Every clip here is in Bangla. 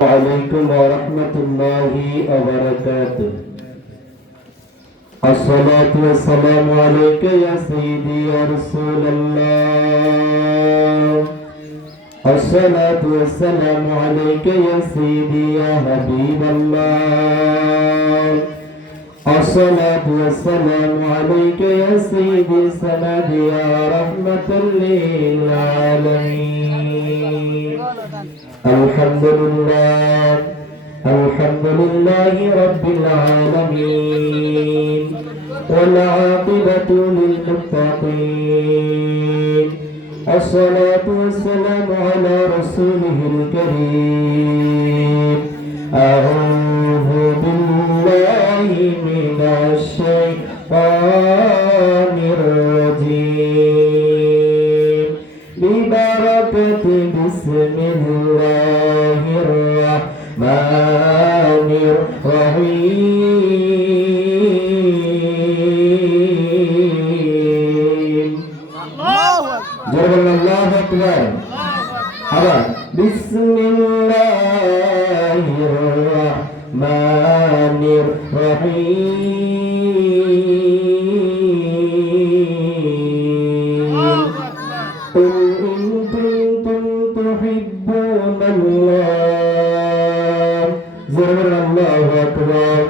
عليكم ورحمة الله وبركاته. الصلاة والسلام عليك يا سيدي يا رسول الله. الصلاة والسلام عليك يا سيدي يا حبيب الله. الصلاة والسلام عليك يا سيدي سند يا رحمة للعالمين. الحمد لله رب العالمين والعاقبة للمتقين. الصلاة والسلام على رسوله الكريم. أعوذ بالله من الشيطان الرجيم ببركة بسم الله الرحمن الرحيم. الله أكبر. بسم الله الرحمن الرحيم. قل إن كنتم تحبون الله. الله أكبر.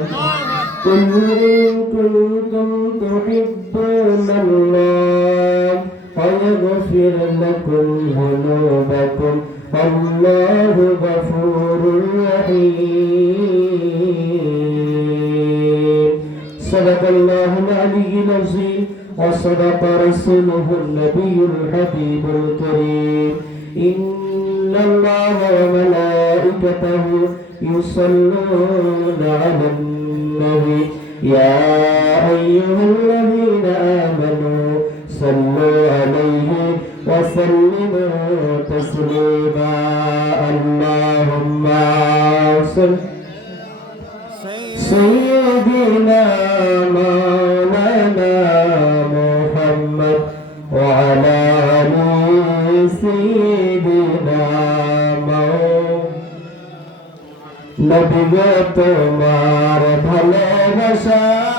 قل إن كنتم تحبون الله فيغفر لكم ذنوبكم الله غفور رحيم. صدق الله العلي العظيم وصدق رسوله النبي الحبيب الكريم. إن الله وملائكته يصلون على النبي يا أيها الذين آمنوا صلوا عليه وسلموا تسليما. اللهم صل سيدنا مولانا محمد وعلى آل سيدنا নবী গো তোমার ভালোবাসায়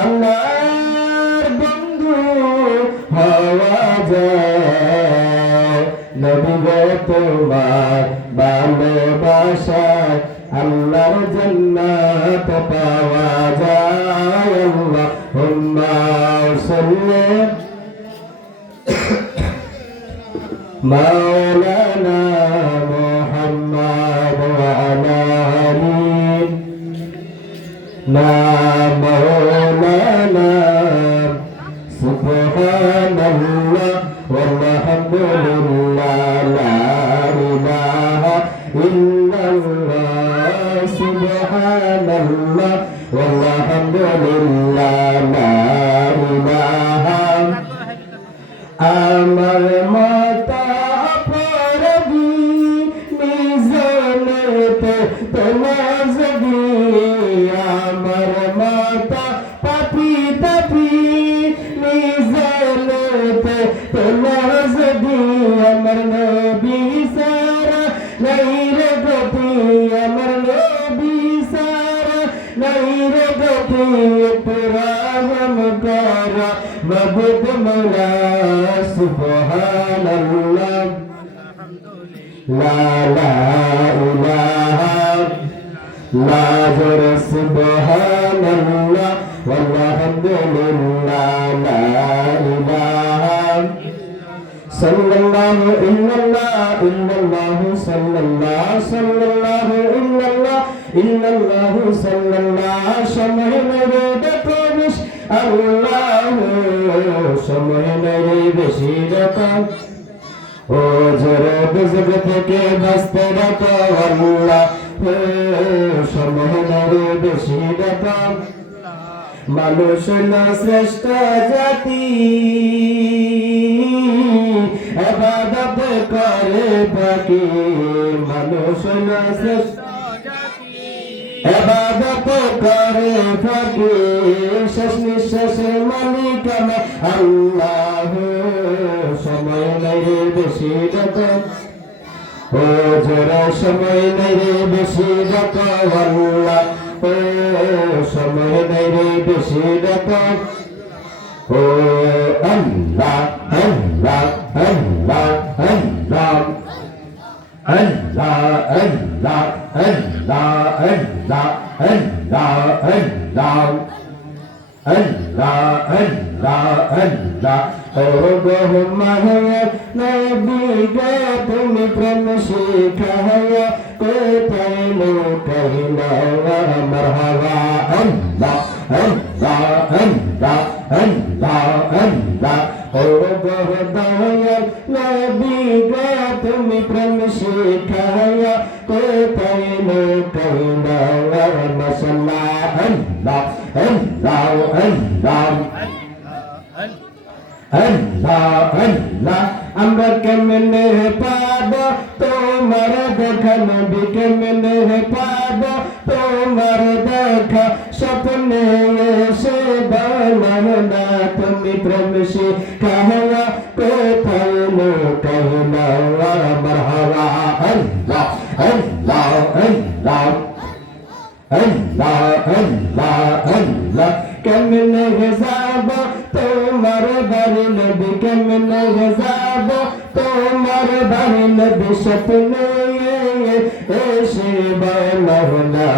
আল্লাহর বন্ধু হওয়া যায়। নবী গো তোমার ভালোবাসায় আল্লাহর জান্নাত পাওয়া যায়। আল্লাহুম্মা সাল্লি মাওলানা মুহাম্মদ ওয়া আলা আলি মাওলানা সুবহানাল্লাহ ওয়ালহামদুলিল্লাহ লা ইলাহা ইল্লাল্লাহ সুবহানাল্লাহ ওয়ালহামদুলিল্লাহ লা ইলাহা। আমার মাতা পরবি মিজানেতে তনাজবি। আমার মাতা পাপি তাপি মিজানেতে তনাজবি। আমার নবী সারা নাইরে গতি। আমার নবী সারা নাইরে গতি। পুরাহম করা মাবুদ মৌলা সুবহানাল্লাহ লা ইলাহা লা জোরে সুবহানাল্লাহ ওয়ালহামদুলিল্লাহ লা ইলাহা সাল্লাল্লাহু ইল্লাল্লাহু সাল্লাল্লাহু ইল্লাল্লাহু সাল্লাল্লাহু সময় মেরে দেখবিস আল্লাহ সময় মেরে বেশি রকম ও জোরে বুজুর্গ থেকে বাঁচতে রাখো আল্লাহ সময় মেরে বেশি রকম। মানুষ না শ্রেষ্ঠ জাতি ইবাদত করে বাকি। মানুষ না শ্রেষ্ঠ ইবাদত করে বাকি। শেষ নিঃশ্বাসের মালিক আল্লাহ সময় মেরে বেশি যত ও জোরে সময় নেই রে বেশি ডাকো আল্লাহ ও সময় নেই রে বেশি ডাকো ও আল্লাহ আল্লাহ আল্লাহ আল্লাহ Allah, Allah, Allah, Allah, Allah, Allah, Allah, Allah, Allah. Allahumma ya Nabi ga tum prem shikhaya kotai lo kahila marhaba Allah, Allah, Allah, Allah, Allah. नबी का तुम प्रेम शिखाया कोई लो कहना मसला अल्लाह अल्लाह अल्लाह अल्लाह अल्लाह আমরা কেমনে পাব তোমার দেখা নবী কেমনে পাব তোমার দেখা স্বপ্নে এসে বানানো না তুমি প্রেম শিখায়া কোথায় লুকাইলা মারহাবা আল্লাহ আল্লাহ আল্লাহ আল্লাহ আল্লাহ আল্লাহ কেমনে যাব তোমার বাড়ি নবী কেমনে যাব তোমার বাড়ি নবী স্বপ্নে এসে বানানো না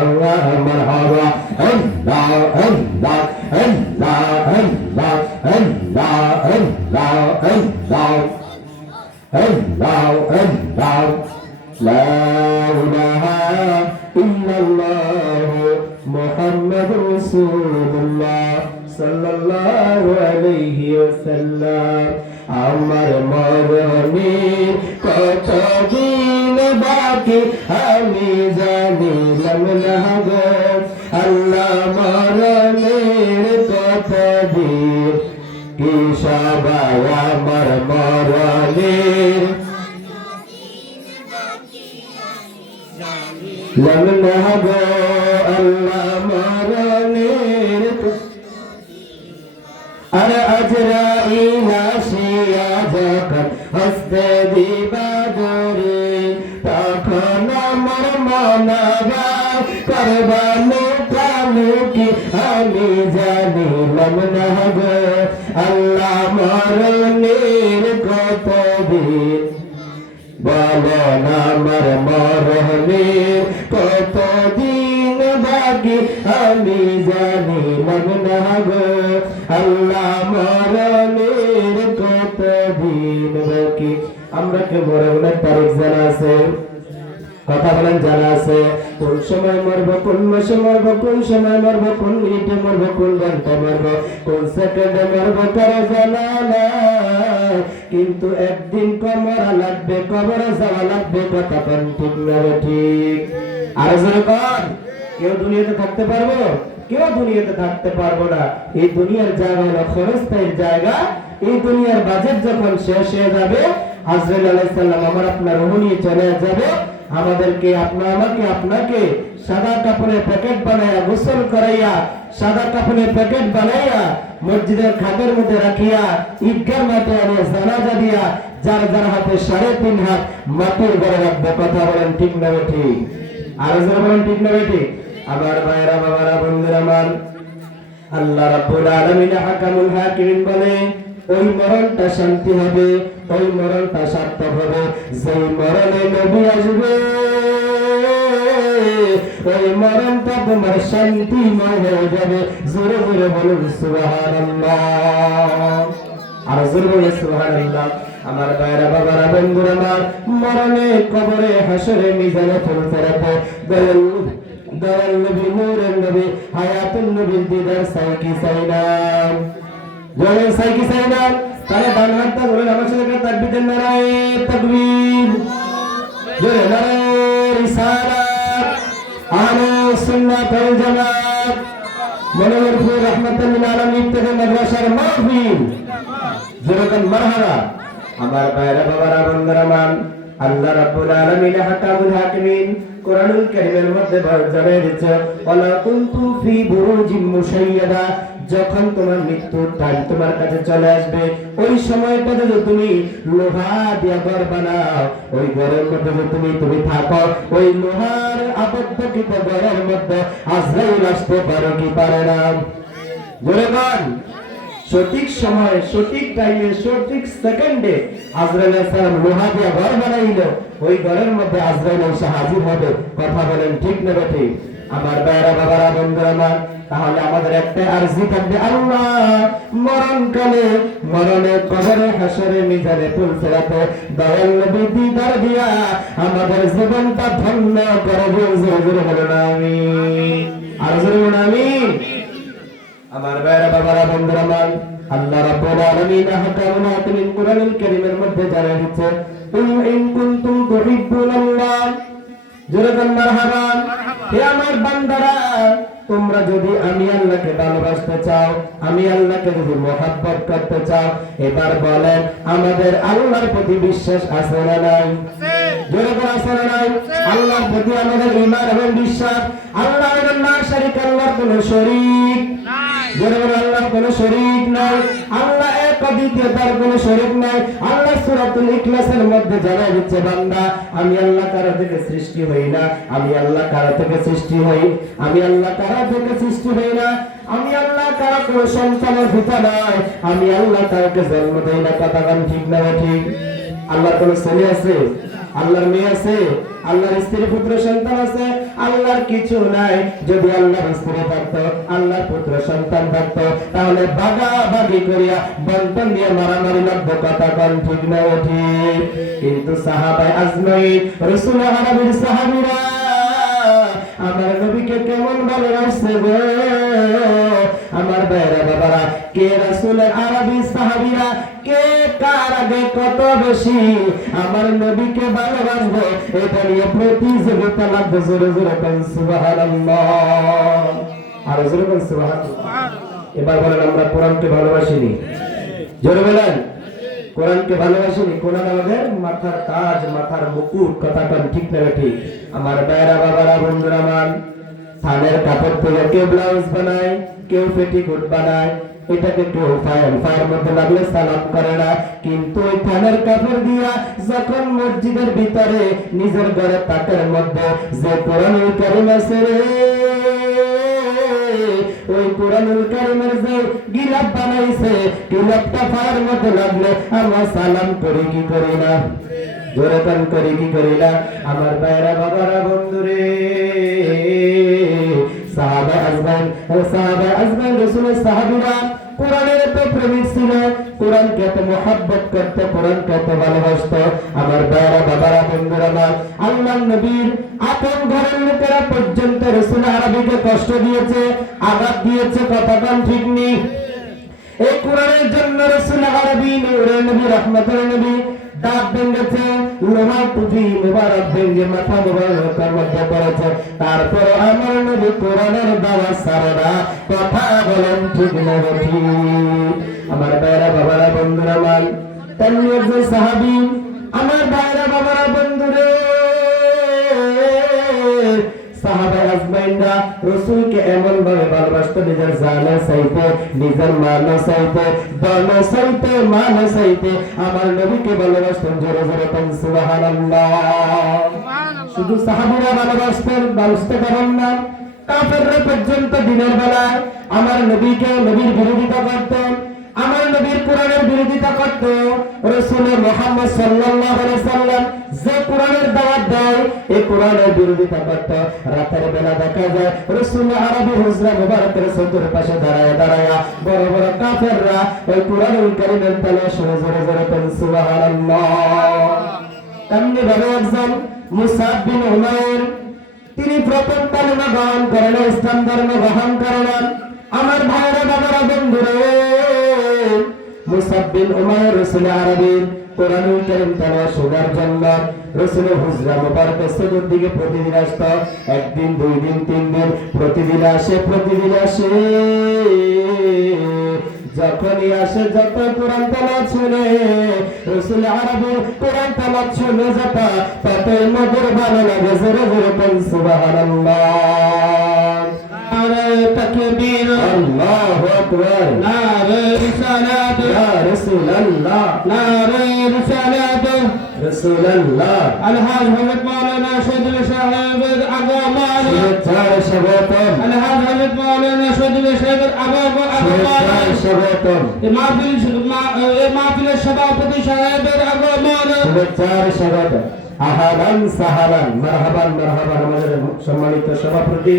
মারহাবা আল্লাহ আল্লাহ আল্লাহ আল্লাহ আল্লাহ আল্লাহ আল্লাহ আল্লাহ আল্লাহ লা ইলাহা ইল্লাল্লাহ মুহাম্মাদুর রাসূলুল্লাহ সাল্লাল্লাহু আলাইহি ওয়াসাল্লাম আমার মরণে কত দিন বাকি আমি জানিলাম না গো আল্লাহ মরণের কত দিন কি সবাই আমার মরণের লমনা গো আল্লাহ মরণের আর আজরাইল আসিয়া যখন হস্তে দিবা ধরে তখন আমার মনবা করবানো কালুকি আমি জানিলাম না গো আল্লাহ মরণের কত দিন বলেন আমার মরণের কত দিন বাকি আমি জানিলাম না গো আল্লাহ মরণের কত দিন বাকি আমরা কে মরণের তারিখ জানা আছে কথা বলেন জানা আছে কোন সময় মরবো কোন মাসে মরবো কোন সময় মরবো কোন মিনিটে মরবো কোন ঘন্টায় মরবো কোন সেকেন্ডে মরবো কারো জানা নাই কিন্তু একদিন মরা লাগবে কবরে যাওয়া লাগবে কথা কোন ঠিক না ঠিক আর যখন কেউ দুনিয়াতে থাকতে পারবো কেউ দুনিয়াতে থাকতে পারবো না এই দুনিয়ার জায়গা হলো ক্ষণস্থায়ী জায়গা এই দুনিয়ার বাজেট যখন শেষ হয়ে যাবে আজরাইল আলাইহিস সালাম আমার আপনার রূহ নিয়ে চলে যাবে আমাদেরকে আপনাকে সাদা কাপড়ের প্যাকেট বানাইয়া গোসল করাইয়া সাদা কাপড়ের প্যাকেট বানাইয়া মসজিদের খাটের মধ্যে রাখিয়া ঈদগাহ মাঠে আনিয়া জানাজা দিয়া যার যার হাতে 3.5 হাত মাটির ঘরে রাখবে কথা বলেন ঠিক না ঠিক আর যারা বলেন ঠিক না ঠিক আবার ভাইরা বাবারা বন্ধুরা আমার আল্লাহ রাব্বুল আলামিন হাকামুল হাকিমিন বলে ওই মরণটা শান্তি হবে ওই মরণটা সার্থক হবে যেই মরণে নবী আসবে ওই মরণটা তোমার শান্তিময় হয়ে যাবে জোরে জোরে বলুন সুবহানাল্লাহ আর জোরে বলুন সুবহানাল্লাহ আমার ভাইরা বাবারা বন্ধুরা আমার মরণে কবরে হাসরে মিজানে ফুলফেরাতে দয়াল নবী নূরের নবী হায়াতুন নবীর দিদার সাইকি সাইনাম জোরে সাইকি সাইনাম তাহলে ডান হাতটা ধরে আমার সাথে তাকবীর দেন নারায়ে তাকবীর জোরে নারায়ে রিসালাত আহলুস সুন্নাত ওয়াল জামাত মনোয়ারপুর রাহমাতুল লিল আলামিন থেকে মাদ্রাসার মাহফিল জোরে কান মারহাবা আমার ভাইরা বাবারা বন্ধুরা মান আল্লাহ রাব্বুল আলামিন হাকামুল হাকিমিন কোরআনুল কারীমের মধ্যে জানিয়ে দিচ্ছে ওয়ালা কুনতু ফি বুরুজিন মুশাইয়াদা যখন তোমার মৃত্যুর টাইম তোমার কাছে চলে আসবে, ওই সময়টাতে যদি তুমি লোহা দিয়া ঘর বানাও, ওই ঘরের মধ্যে যদি তুমি থাকো, ওই লোহার আবদ্ধকৃত ঘরের মধ্যে আজরাইল আসতে পারে কি পারে না? জোরে বল। সঠিক সময়, সঠিক টাইমে, সঠিক সেকেন্ডে আজরাইল আলাইহিস সালাম লোহা দিয়া ঘর বানাইলো, ওই ঘরের মধ্যে আজরাইল এসে হাজির হবে। কথা বলেন ঠিক না ঠিক? আমার ভাইরা বাবারা বন্ধুরা আমার, তাহলে আমাদের একটা আরজি থাকবে, আল্লাহ মরণকালে, মরণে, কবরে, হাসরে, মিজানে, পুলসিরাতে দয়াল নবী দিদার দিয়া আমাদের জীবনটা ধন্য করে দিও। জোরে জোরে বলুন আমিন। আর জোরে বলুন আমিন। আমার ভাইরা বাবারা বন্ধুরা আমার, আল্লাহ রাব্বুল আলামিন আহকামুল কোরআনুল কারীমের মধ্যে জানাই দিচ্ছে, কুল ইন কুনতুম তুহিব্বুনাল্লাহ, জোরে বলেন মারহাবা। হে আমার বান্দারা, তোমরা যদি আমি আল্লাহকে ভালোবাসতে চাও, আমি আল্লাহকে যদি মহব্বত করতে চাও, এবার বলেন আমাদের আল্লাহর প্রতি বিশ্বাস আছে না নাই? জোরে বলেন আছে না নাই? আল্লাহর প্রতি আমাদের ঈমান এবং বিশ্বাস। আল্লাহ না শরীক, আল্লাহর কোনো শরীক নাই। জোরে বলেন আল্লাহর কোনো শরীক নাই। আল্লাহ এক, দ্বিতীয় তার কোনো শরীক নাই। আল্লাহ সূরাতুল ইখলাসের মধ্যে জানাই দিচ্ছে, বান্দা আমি আল্লাহ কারো থেকে সৃষ্টি হই না, আমি আল্লাহ কারো থেকে সৃষ্টি হই, আমি আল্লাহ কারো থেকে সৃষ্টি হই না, আমি আল্লাহ কারো কোনো সন্তানের পিতা নাই, আমি আল্লাহ কাউকে জন্ম দেই না। কথা বলেন ঠিক না ঠিক? আল্লাহর কোনো ছেলে আছে? আল্লাহর মেয়ে আছে? আল্লাহর স্ত্রী পুত্র সন্তান আছে? আল্লাহর কিছু নাই। যদি আল্লাহর স্ত্রী থাকতো, আল্লাহর পুত্র সন্তান থাকতো, তাহলে বাগাবাগি করিয়া বন্টন দিয়ে মারামারি লাগতো। কথা বলেন ঠিক না ঠিক? কিন্তু সাহাবায়ে আজমাইন, রাসূল আরবির সাহাবীরা আমার নবীকে কেমন ভালোবাসছে গো আমার ভাইরা বাবারা। কে রাসূলের আরবি সাহাবীরা কে কার আগে কত বেশি আমার নবীকে ভালোবাসবে, এটা নিয়ে প্রতিযোগিতা লাগবে। জোরে জোরে বলেন সুবহানাল্লাহ। আর জোরে বলেন সুবহানাল্লাহ। এবার বলেন আমরা কোরআনকে ভালোবাসিনি? জোরে বলেন কোরআনকে ভালোবাসিনি? কোরআন আমাদের মাথার তাজ, মাথার মুকুট। কথা বলেন ঠিক না ঠিক? আমার ভাইরা বাবারা বন্ধুরা আমার, থানের কাপড় থেকে কেউ ব্লাউজ বানায়, কেউ পেটিকোট বানায়, এটাকে কেউ ফায়ার মধ্যে লাগলে সালাম করে না। কিন্তু ওই থানের কাপড় দিয়া যখন মসজিদের ভিতরে নিজের ঘরে তাকের মধ্যে যে কোরআনুল কারীম আছে রে, ওই কোরআনুল কারীমের যে গিলাফ বানাইছে, গিলাফটা ফায়ার মধ্যে লাগলে আমরা সালাম করি কি করি না? জোরে কান করি কি করি না? আমার ভাইরা বাবারা বন্ধুরে, সাহাবায়ে আজমাইন রাসূলের সাহাবীরা কোরআনের এত প্রেমিক ছিল, কোরআনকে এত মহব্বত করত, কোরআনকে এত ভালোবাসত। আমার ভাইরা বাবারা বন্ধুরা আমার, আল্লাহর নবীর আপন ঘরের লোকেরা পর্যন্ত রাসূল আরবিকে কষ্ট দিয়েছে, আঘাত দিয়েছে। কথা বলেন ঠিক নেই? এই কোরআনের জন্য রাসূল আরবি নূরের নবী, রহমতের নবী দাঁত ভেঙেছে, লোহার টুপি মুবারক ভেঙে মাথা মুবারকের মধ্যে পড়েছে। তারপর আমার নবী কোরআনের দাওয়াত ছাড়ে না। কথা বলেন ঠিক না ঠিক? আমার ভাইরা বাবারা বন্ধুরা আমার, তেমনি একজন সাহাবী, আমার ভাইরা বাবারা বন্ধুরে, সাহাবায়ে আজমাইনরা রাসূলকে এমন ভাবে ভালোবাসতো, নিজের জানা চাইতে, নিজের মানা চাইতে, দানা চাইতে, মানা চাইতে আমার নবীকে ভালোবাসতেন। জোরে জোরে বলেন সুবহানাল্লাহ। শুধু সাহাবীরা ভালোবাসতেন, ভালোবাসতে পারেন না, কাফেররা পর্যন্ত দিনের বেলায় আমার নবীকে, নবীর বিরোধিতা করতেন, আমার নবীর কোরআনের বিরোধিতা করত। রাসূল মুহাম্মদ সাল্লাল্লাহু আলাইহি সাল্লাম যে কোরআনের দাওয়াত দেয়, এই কোরআনের বিরোধিতা করত। রাতের বেলা দেখা যায় রাসূল আরবি হুজরা মুবারকের চতুর্পাশে দাঁড়ায় দাঁড়ায় বড় বড় কাফেররা ওই কোরআনুল কারীমের তেলাওয়াত শুনে জোরে জোরে বলেন সুবহানাল্লাহ। এমনি ভাবে একজন মুসাব বিন উমাইর, তিনি প্রথম কালেমা গ্রহণ করেন, ইসলাম ধর্ম গ্রহণ করেন। আমার ভাইরা বাবারা বন্ধুরা, মুসাব বিন উমাইর রাসূল আরবির কোরআনুল কারীম তেলাওয়াত শোনার জন্য রাসূলের হুজরা মুবারকের চতুর্দিকে প্রতিদিন আসত। একদিন, দুই দিন, তিন দিন, প্রতিদিন আসে, প্রতিদিন আসে। যখনই আসে, যত কোরআন তেলাওয়াত শুনে, রাসূল আরবির কোরআন তেলাওয়াত শুনে যত, ততই মধুর ভালো লাগে। জোরে জোরে বলেন সুবহানাল্লাহ। নারে তাকবীর আল্লাহু আকবার নারে রিসালাত ইয়া রাসূলুল্লাহ নারে রিসালাত রাসূলুল্লাহ আলহাজ হযরত মাওলানা শহীদুল সাহেবের আগমন স্বাগতম আলহাজ হযরত মাওলানা শহীদুল সাহেবের আগমন স্বাগতম এই মাহফিলের সভাপতি সাহেবের আগমন স্বাগতম আহলান সাহালান মারহাবান মারহাবান আমাদের সম্মানিত সভাপতি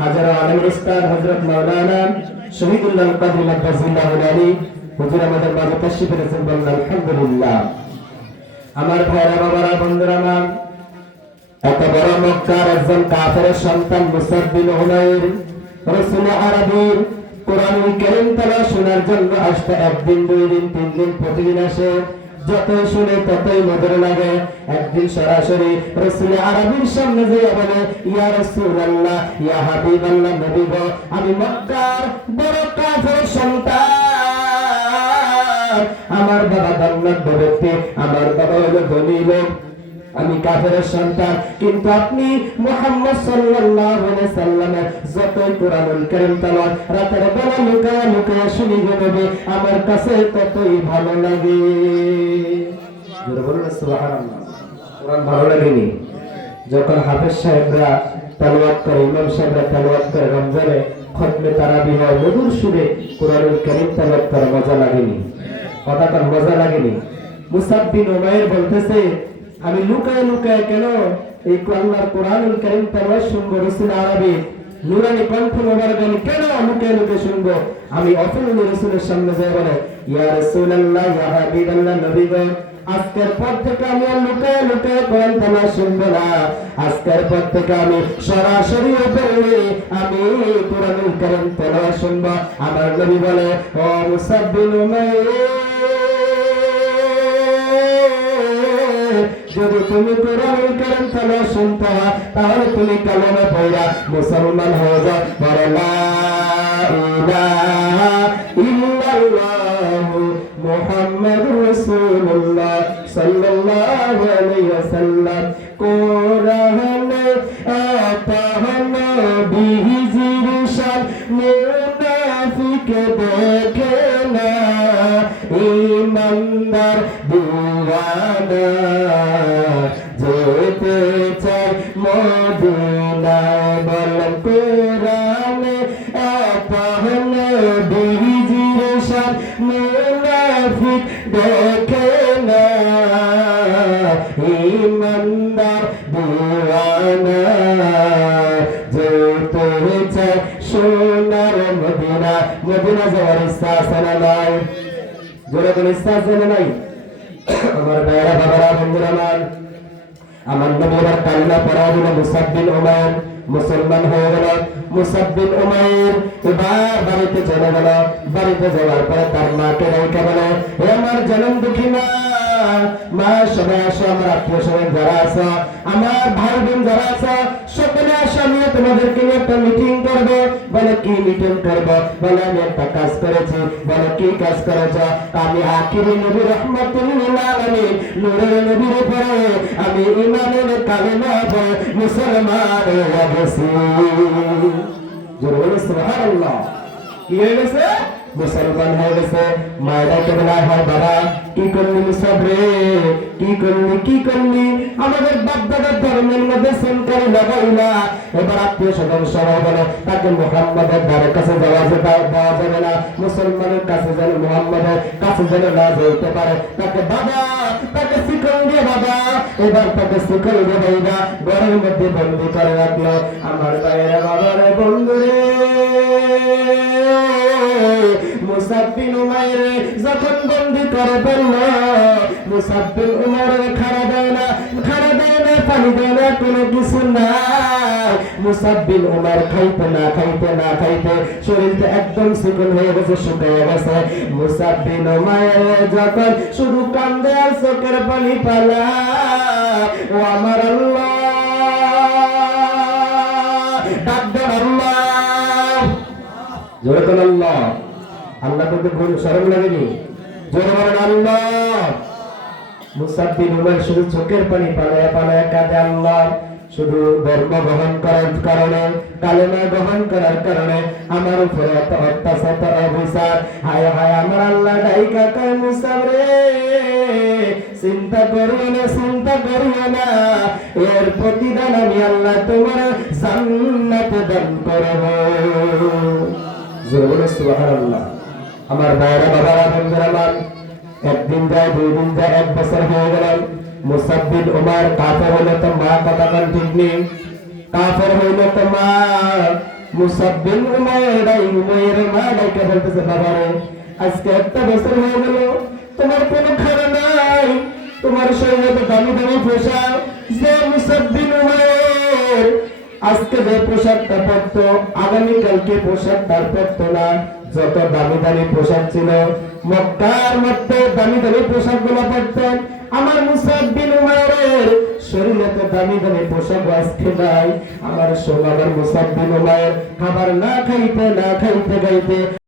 হাজার আলম উস্তাদ হযরত মাওলানা শহীদুল্লাহ কাদির মাদ্রাসাল্লাহু আলাইহি হুজুর আমাদের মাঝে তাশরীফ এনেছেন বলেন আলহামদুলিল্লাহ। আমার ভাইরা বাবারা বন্ধুরা আমার এত বড় মক্কার একজন কাফেরের সন্তান মুসাব বিন উমাইর রাসূল আরবীর কোরআনুল কারীম তেলাওয়াত শোনার জন্য আসতে একদিন দুই দিন তিন দিন প্রতিদিন আসে, যতই শুনে ততই মধুর লাগে। একদিন সরাসরি রাসূল আরবীর সামনে যেয়ে বলে ইয়া রাসূলুল্লাহ ইয়া হাবিবাল্লাহ নবী গো, আমি মক্কার বড় কাফেরের সন্তান, আমার বাবা দান্নাত ব্যক্তি, আমার বাবা হলো ধনী লোক, আমি কাফেরের সন্তান, কিন্তু আপনি মুহাম্মদ সাল্লাল্লাহু আলাইহি সাল্লামের যতই কোরআনুল কারীম তেলাওয়াত রাতের বেলা লুকায়া লুকায়া শুনি গো নবী, আমার কাছে ততই ভালো লাগে। জোরে বলুন সুবহানাল্লাহ। কোরআন ভালো লাগেনি? যখন হাফেজ সাহেবরা তেলাওয়াত করে, ইমাম সাহেবরা তেলাওয়াত করে, রমজানে খতমে তারাবি হয়, মধুর সুরে কোরআনুল কারীম তেলাওয়াত করে, মজা লাগেনি? কথাটা মজা লাগেনি? মুসাব বিন উমাইর বলতেছে আমি লুকায় লুকায় কেন এই আল্লাহর কোরআনুল কারীম তেলাওয়াত শুনবো, রাসূল আরবী নুরানি কণ্ঠ মোবারক আমি কেন লুকায় লুকায় শুনবো? আমি অফিল রাসূলের সামনে যাই বলে ইয়া রাসূলুল্লাহ ইয়া হাবিবাল্লাহ নবী গো, আজকের পর থেকে আমি আর লুকায় লুকায় কোরআন তেলাওয়াত শুনবো না, আজকের পর থেকে আমি সরাসরি উপরে আমি কোরআনুল কারীম তেলাওয়াত শুনবো। আমার নবী বলে ও মুসাব বিন উমাইর, যদি তুমি কোরআনুল কারীম তেলাওয়াত শুনতে হয় তাহলে তুমি কালেমা পড়া মুসলমান হয়ে যাও। বলো লা ইলাহা ইল্লাল্লাহু মুহাম্মাদুর রাসূলুল্লাহ সাল্লাল্লাহু আলাইহি ওয়াসাল্লাম। কোরআনে আতাহনা বিহি জিরশান মুনাফিক দেখে না, ঈমানদার দিওয়ানা যেতে চায় মদিনায়। বলেন কোরআনে আতাহনা বিহি জিরশান মুনাফিক দেখে না, ঈমানদার দিওয়ানা যেতে চায় সোনার মদিনা। মদিনা যাওয়ার ইচ্ছা আছে না নাই? জোরে কোন ইচ্ছা আছে না নাই? আমার ভাইরা বাবারা বন্ধুরা আমার নবী এবার কালিমা পড়া দিল, মুসাব বিন উমাইর মুসলমান হয়ে গেল। মুসাব বিন উমাইর এবার বাড়িতে চলে গেল। বাড়িতে যাওয়ার পরে তার মাকে রেখে বলে হে আমার জনম দুঃখী মা, মা সবাই আসো, আমার আত্মীয় স্বজন যারা আছে, আমার ভাই বোন যারা আছে সকলে আসো, আমি তোমাদেরকে নিয়ে একটা মিটিং করবো। বলে কি মিটিং করবো? বলে আমি একটা কাজ করেছি। বলে কি কাজ করেছ? আমি আখিরি নবী রাহমাতুল্লিল আলামিন নূরের নবীর উপরে আমি ঈমানের কালেমা পড়ে মুসলমান হয়ে গেছি। জোরে বলো সুবহানাল্লাহ। কি হয়ে গেছে? মুসলমান হয়ে গেছে। মায়েরা কেমন হয় বাবা কি করলি মুসাব রে, কি করলি কি করলি? আমাদের বাপ দাদার ধর্মের মধ্যে সেনকারি লাগাইলা। এবার আত্মীয় স্বজন সবাই বলে তাকে মুহাম্মাদের দ্বারের কাছে দেওয়া যাবে না, মুসলমানের কাছে যেন মুহাম্মাদের কাছে যেন না যেতে পারে, তাকে বাবা তাকে শিকল দিয়ে বাবা, এবার তাকে শিকল দিয়ে বাবা ঘরের মধ্যে বন্দি করে রাখলো। আমার ভাইয়েরা বাবারে বন্ধুরে, মুসাব বিন উমাইর যখন বন্দি করে ফেলল, মুসাব বিন উমাইর খাড়া দেয় না, পানি দেয় না, কোনো কিছু নাই। মুসাব বিন উমাইর খাইতে না খাইতে শরীরটা একদম শুকনো হয়ে গেছে, শুকিয়ে গেছে। মুসাব বিন উমাইর যখন শুধু কান্দে আর চোখের পানি পালা, ও আমার আল্লাহ, ডাক দেন আল্লাহ, জোরে বলেন আল্লাহ। আল্লাহ বলতে ভুল শরম লাগেনি? জোরে বলেন আল্লাহ। মুসাব বিন উমাইর শুধু চোখের পানি পালায়া কাঁদে আল্লাহ। শুধু ধর্ম গ্রহণ করার কারণে, কালেমা গ্রহণ করার কারণে আমার উপরে এত অত্যাচার অবিচার। হায় হায় আমার আল্লাহ ডাইকা কয় মুসা রে, চিন্তা করিও না, চিন্তা করিও না, এর প্রতিদান আমি আল্লাহ তোমার জান্নাতে দান করব। জোরে বলে সুবহানাল্লাহ। আমার ভাইরা বাবারা বন্ধুরা আমার, একদিন যায়, দুই দিন যায়, এক বছর হয়ে গেল। মুসাব বিন উমার কাফের হইলো তো মা কথা কান ঠিক নেই, কাফের হইলো তো মা। মুসাব বিন উমাইর মা ডাইকে বলতেছে, বাবা রে আজকে একটা বছর হয়ে গেল, তোমার কোনো খানা নাই, তোমার শরীরে দামি দামি পোশাক, যে মুসাব বিন উমাইর আজকে যে পোশাকটা পরতো আগামীকালকে পোশাক তার পরতো না। যত দামি দামি পোশাক ছিল মক্কার মধ্যে দামি দামি পোশাক গুলো পরতেন। আমার মুসাব বিন উমাইরের শরীরে তো দামি দামি পোশাক আজকে নাই। আমার সোনার মুসাব বিন উমাইর খাবার না খাইতে না খাইতে গাইতে